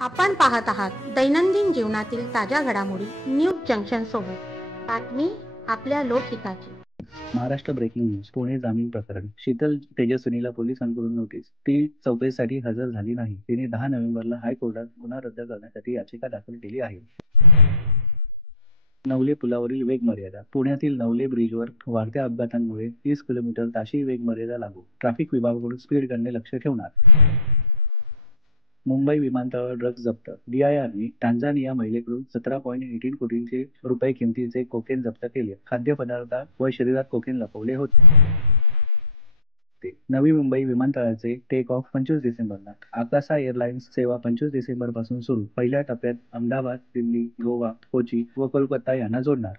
आपण पाहत आहात दैनंदिन जीवनातील ताज्या घडामोडी न्यूज जंक्शन सोबत. बातमी आपल्या लोकहिताची. Maharashtra breaking news. पुणे जामीन प्रकरण. शीतल तेजस्विनीला पोलिसांकडून नोटीस. ती चौकशीसाठी हजर झाली नाही. तिने 10 नोव्हेंबरला हायकोर्टात गुन्हा रद्द करण्यासाठी याचिका दाखल केली आहे. नवले पुलावरील वेग मर्यादा. पुण्यातील नवले ब्रिजवर वाढत्या अपघातांमुळे 30 किलोमीटर ताशी वेग मर्यादा लागू. ट्रॅफिक विभागाकडून स्पीड गनने लक्ष ठेवणार. मुंबई विमानतळावर ड्रग्ज जप्त. DIRने टांझानिया महिलेकडून 17.18 कोटींचे रुपये किमतीचे कोकेन जप्त केले. खाद्यपदार्थ व शरीरात कोकेन लपवले होते. नवी मुंबई विमानतळाचे टेक ऑफ 25 डिसेंबरला. आकाशा एअरलाइन्स सेवा 25 डिसेंबरपासून सुरू. पहिल्या टप्प्यात अहमदाबाद, दिल्ली, गोवा, कोची व कोलकाता यांना जोडणार.